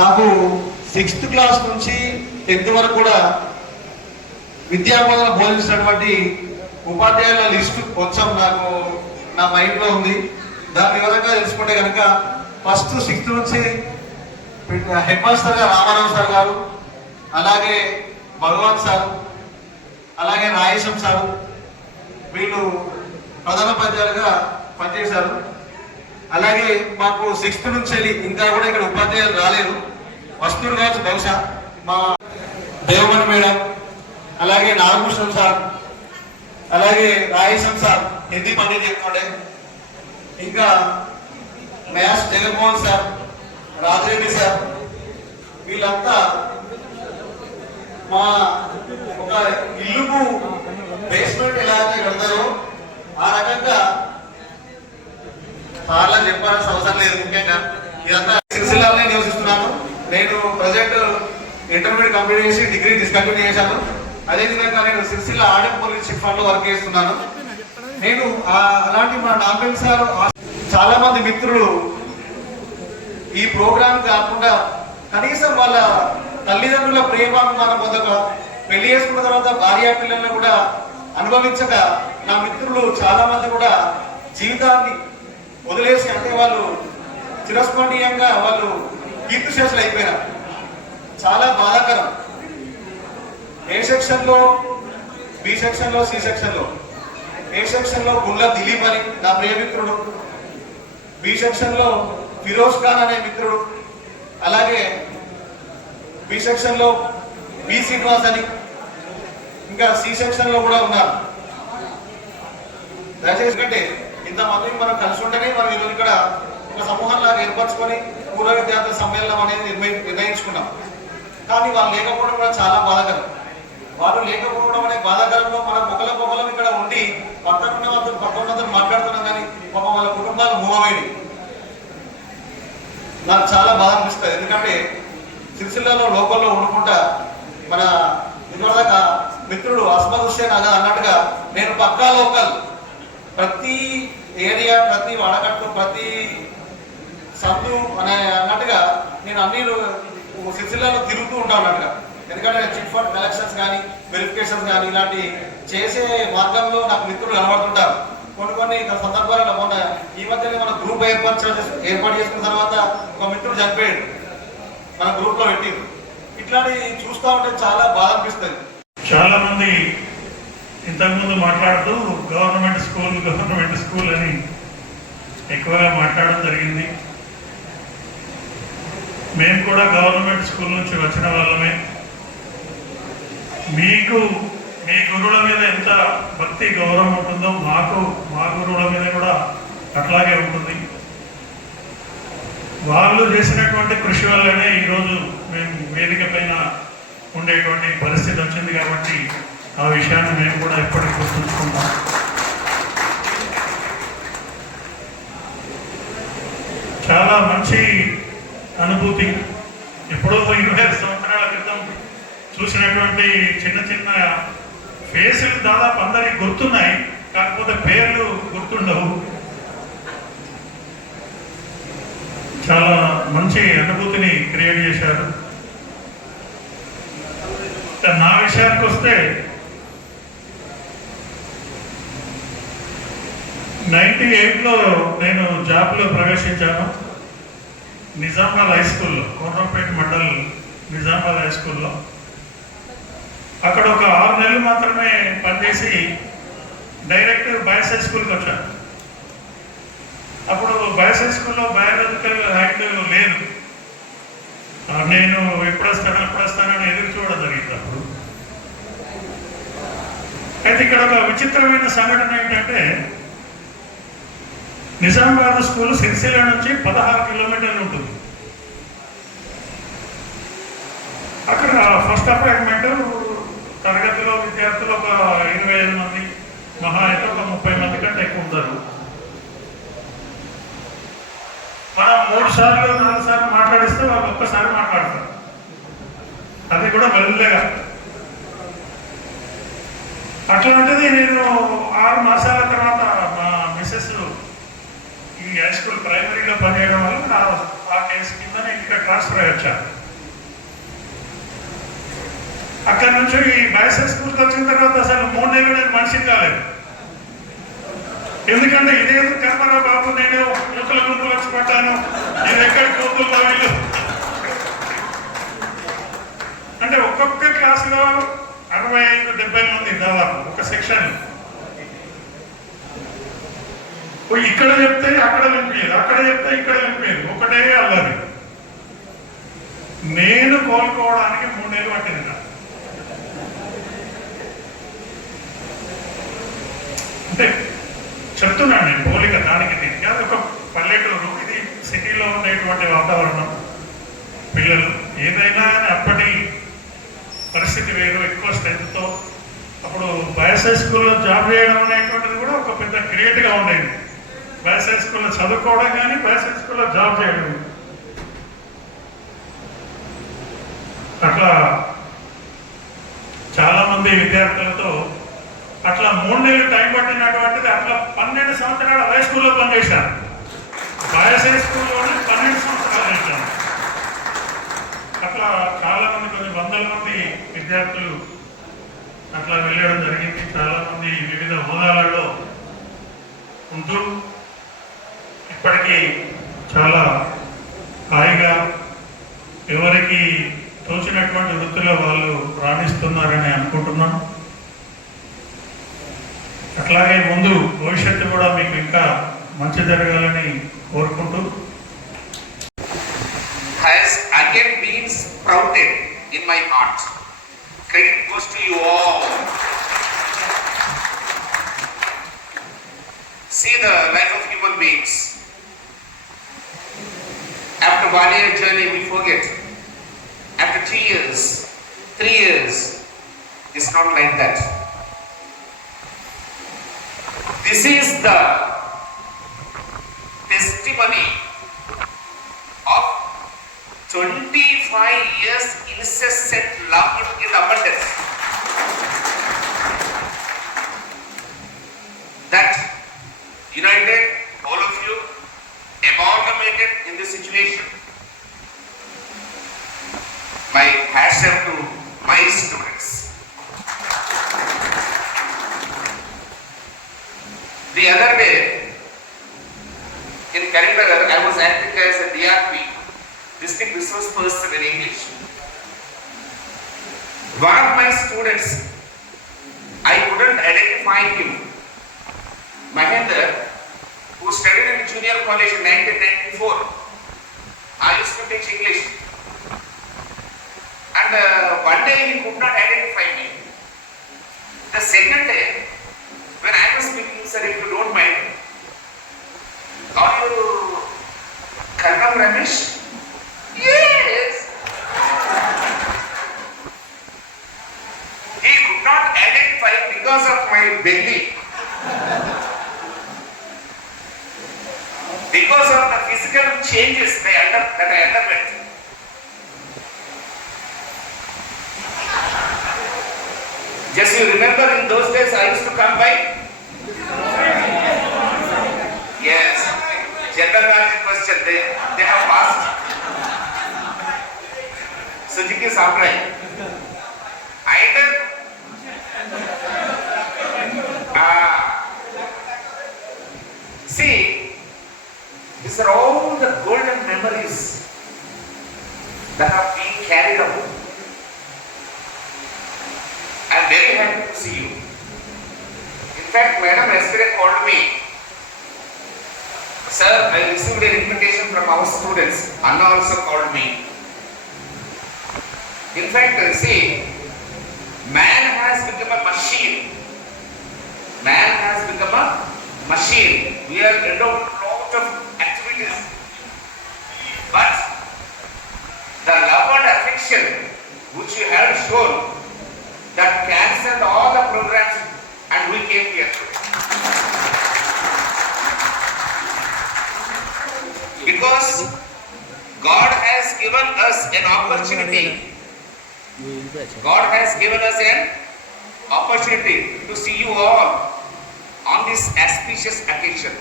నాకు sixth class నుంచి tenth వరకు కూడా విద్యాబోధన బోధించినటువంటి ఉపాధ్యాయుల లిస్టు కొంచెం నాకు నా మైండ్లో ఉంది. దాని వివరంగా తెలుసుకుంటే కనుక ఫస్ట్ సిక్స్త్ నుంచి హెడ్ మాస్టర్ గారు రామారావు సార్ గారు అలాగే భగవాన్ సార్ అలాగే రాయేశం సారు వీళ్ళు ప్రధానోపాధ్యాయులుగా పనిచేశారు. అలాగే మాకు సిక్స్త్ నుంచి వెళ్ళి ఇంకా కూడా ఇక్కడ ఉపాధ్యాయులు రాలేదు వస్తువులు కావచ్చు బహుశా మా దేవమణి మేడం అలాగే నాగభూషణం సార్ అలాగే రాయేశం సార్ హిందీ పండిట్ చెప్పుకోండి. ఇంకా maths Jaganmohan sir Rajareddy sir వీళ్ళంతా మా ఒక ఇల్లుకు బేస్మెంట్ ఎలా అయితే కడతారో ఆ రకంగా చాలా చెప్పాల్సిన అవసరం లేదు ముఖ్యంగా. ఇదంతా సిరిసిల్లాలోనే నివసిస్తున్నాను. నేను ప్రజెంట్ ఇంటర్మీడియట్ కంప్లీట్ చేసి డిగ్రీ డిస్కంటిన్యూ చేశాను. అదేవిధంగా నేను సిరిసిల్ల ఆర్డర్ పోలీస్ చిట్ ఫండ్లో వర్క్ చేస్తున్నాను. నేను అలాంటి మా నాగల్ సార్ చాలా మంది మిత్రులు ఈ ప్రోగ్రామ్ కాకుండా కనీసం వాళ్ళ తల్లిదండ్రుల ప్రేమాభిమానం పొందక పెళ్ళి చేసుకున్న తర్వాత భార్య పిల్లల్ని కూడా అనుభవించక నా మిత్రులు చాలా మంది కూడా జీవితాన్ని వదిలేసి అంటే వాళ్ళు చిరస్మరణీయంగా వాళ్ళు కీర్తిశేషులు అయిపోయినారు. చాలా బాధాకరం. ఏ సెక్షన్లో బి సెక్షన్లో సి సెక్షన్లో? ఏ సెక్షన్లో గుళ్ళ దిలీప్ అని నా ప్రియమిత్రుడు బి సెక్షన్లో ఫిరోజ్ ఖాన్ అనే మిత్రుడు? అలాగే బి సెక్షన్లో బి శ్రీనివాస్ అని ఇంకా సి సెక్షన్లో కూడా ఉన్నారు. దయచేసి కంటే ఇంతమంది మనం కలిసి ఉంటేనే మనం ఈరోజు ఇక్కడ ఒక సమూహంలాగా ఏర్పరచుకొని పూర్వ విద్యార్థుల సమ్మేళనం అనేది నిర్ణయి నిర్ణయించుకున్నాం. కానీ వాళ్ళు లేకపోవడం కూడా చాలా బాధాకరం. వాళ్ళు లేకపోవడం అనే బాధాకరంలో మనం ఒకల పొగలం ఇక్కడ ఉండి పక్కన ఉన్న వాళ్ళతో పక్కన ఉన్నతో మాట్లాడుతున్నాం కానీ పాపం వాళ్ళ కుటుంబాలు మూవమైనవి నాకు చాలా బాధ అనిపిస్తుంది. ఎందుకంటే సిరిసిల్లలో లోకల్లో ఉండుకుంటా మన ఇదివరదాకా మిత్రుడు అస్మద్ హుస్సేన్ అన్నట్టుగా నేను పక్కా లోకల్. ప్రతి ఏరియా ప్రతి వడకట్టు ప్రతి సందు అనే అన్నట్టుగా నేను అన్ని సిటీలలో సిరిసిల్లలో తిరుగుతూ ఉంటాను అన్నట్టుగా. ఎందుకంటే చిట్ ఫండ్ కలెక్షన్స్ కానీ వెరిఫికేషన్స్ కానీ ఇలాంటి చేసే మార్గంలో నాకు మిత్రులు కనబడుతుంటారు. కొన్ని కొన్ని సందర్భాలలో మొన్న ఈ మధ్యనే మన గ్రూప్ ఏర్పాటు ఏర్పాటు చేసుకున్న తర్వాత ఒక మిత్రుడు చనిపోయాడు. మన గ్రూప్లో పెట్టి ఇట్లాంటి చూస్తూ ఉంటే చాలా బాధ అనిపిస్తుంది. చాలా మంది ఇంతకుముందు మాట్లాడుతూ గవర్నమెంట్ స్కూల్ గవర్నమెంట్ స్కూల్ అని ఎక్కువగా మాట్లాడడం జరిగింది. మేము కూడా గవర్నమెంట్ స్కూల్ నుంచి వచ్చిన వాళ్ళమే. మీకు మీ గురువుల మీద ఎంత భక్తి గౌరవం ఉంటుందో మాకు మా గురువుల మీద కూడా అట్లాగే ఉంటుంది. వాళ్ళు చేసినటువంటి కృషి వల్లనే ఈరోజు మేము వేదిక పైన ఉండేటువంటి పరిస్థితి వచ్చింది కాబట్టి ఆ విషయాన్ని మేము కూడా ఎప్పటికీ గుర్తుంచుకుంటాం. చాలా మంచి అనుభూతి. ఎప్పుడో ఇరవై ఐదు సంవత్సరాల క్రితం చూసినటువంటి చిన్న చిన్న ఫేసులు దాదాపు అందరికి గుర్తున్నాయి. కాకపోతే పేర్లు గుర్తుండవు. చాలా మంచి అనుభూతిని క్రియేట్ చేశారు. నా విషయానికి వస్తే నైన్టీ ఎయిట్లో నేను జాబ్లో ప్రవేశించాను. నిజామాబాద్ హై స్కూల్లో కోనరాపేట మండల్ నిజామాబాద్ హై స్కూల్లో. అక్కడ ఒక ఆరు నెలలు మాత్రమే పనిచేసి డైరెక్ట్ బాయ్స్ హై స్కూల్కి వచ్చాను. అప్పుడు బాయ్స్ హై స్కూల్లో బయాలజికల్ హ్యాండ్ లేదు. నేను ఎప్పుడు వస్తాను ఎప్పుడు వస్తానని ఎదురు చూడడం జరిగింది అప్పుడు. అయితే ఇక్కడ ఒక విచిత్రమైన సంఘటన ఏంటంటే నిజామాబాద్ స్కూల్ సిరిసిల్ల నుంచి పదహారు కిలోమీటర్లు ఉంటుంది. అక్కడ ఫస్ట్ అపాయింట్మెంట్ తరగతిలో విద్యార్థులు ఒక ఇరవై ఐదు మంది మహా అయితే ఒక ముప్పై మంది కంటే ఎక్కువ ఉంటారు. మనం మూడు సార్లు నాలుగు సార్లు మాట్లాడిస్తే వాళ్ళు ఒక్కసారి మాట్లాడతారు. అది కూడా మెల్లగా. అట్లాంటిది నేను ఆరు మాసాల తర్వాత మా మిస్సెస్ ఈ హై స్కూల్ ప్రైమరీలో పనిచేయడం వల్ల నా ఆ కేసు కింద నేను ఇక్కడ ట్రాన్స్ఫర్ అయ్యొచ్చాను అక్కడ నుంచి ఈ బాయ్స్ స్కూల్కి వచ్చిన తర్వాత అసలు మూడు నెలలు నేను మనిషిని కాలేదు. ఎందుకంటే ఇదే కర్మరా బాబు నేను యువకుల గుంపు వచ్చి పడ్డాను. నేను ఎక్కడ కూతుల్లో అంటే ఒక్కొక్క క్లాసులో అరవై ఐదు డెబ్బై మంది దాదాపు ఒక సెక్షన్ ఇక్కడ చెప్తే అక్కడ వినిపించదు అక్కడ చెప్తే ఇక్కడ వినిపించదు. ఒకటే అల్లరి. నేను కోలుకోవడానికి మూడేళ్ళు పట్టింది అంటే చెప్తున్నాను నేను పోలిక దానికి దీనికి. అది ఒక పల్లెటూరు ఇది సిటీలో ఉండేటువంటి వాతావరణం. పిల్లలు ఏదైనా కానీ అప్పటి పరిస్థితి వేరు ఎక్కువ స్ట్రెంత్తో. అప్పుడు బయస్ హై స్కూల్లో జాబ్ చేయడం అనేటువంటిది కూడా ఒక పెద్ద గ్రేట్గా ఉండేది. బాయ్స్ హై స్కూల్లో చదువుకోవడం కానీ బాయ్స్ హై స్కూల్లో జాబ్ చేయడం. అట్లా చాలా మంది విద్యార్థులతో అట్లా మూడు నెలలు టైం పట్టినటువంటిది అట్లా పన్నెండు సంవత్సరాలు హై స్కూల్లో పనిచేశాను బాయ్స్ హై స్కూల్లోనే పన్నెండు సంవత్సరాలు చేశాను అట్లా చాలా మంది కొన్ని వందల మంది విద్యార్థులు అట్లా వెళ్ళడం జరిగింది. చాలామంది వివిధ హోదాలలో ఉంటూ ఇప్పటికీ చాలా హాయిగా ఎవరికి తోచినటువంటి వృత్తిలో వాళ్ళు రాణిస్తున్నారని అనుకుంటున్నాం అట్లాగే ముందు భవిష్యత్తు కూడా మీకు ఇంకా మంచి జరగాలని కోరుకుంటూ has again been sprouted in my heart. Credit goes to you all. See the life of human beings. Year journey, we forget. After two years, three years, it's not like that. This is the testimony of 25 years incessant love in abundance. That united, all of you, amalgamated in this situation. My off to my students. The other day, in Karimnagar, I was acting as a DRP, district resource person in English. One of my students, I couldn't identify him. Mahendra, who studied in junior college in 1994. I used to teach English. Uh, one day he could not identify me. The second day, when I was speaking, sir, if you don't mind, are you Karnam Ramesh? Yes. He could not identify because of my belly. Because of the physical changes they under, that I underwent. Just you remember in those days I used to come by? Yes. General Raj question, they, they have passed. Suzuki Samurai. Either Ah. See, these are all the golden memories that are being carried out. To see you. In fact, Madam yesterday called me. Sir, I received an invitation from our students. Anna also called me. In fact, see, man has become a machine. Man has become a machine. We are endowed with lot of activities. But the love and affection which you have shown that cancelled all the programs and we came here today. Because God has given us an opportunity. God has given us an opportunity to see you all on this auspicious occasion.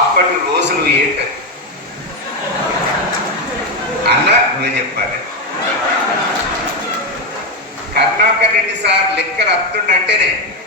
అప్పటి రోజులు ఏంటి అన్న నువ్వే చెప్పాలి てね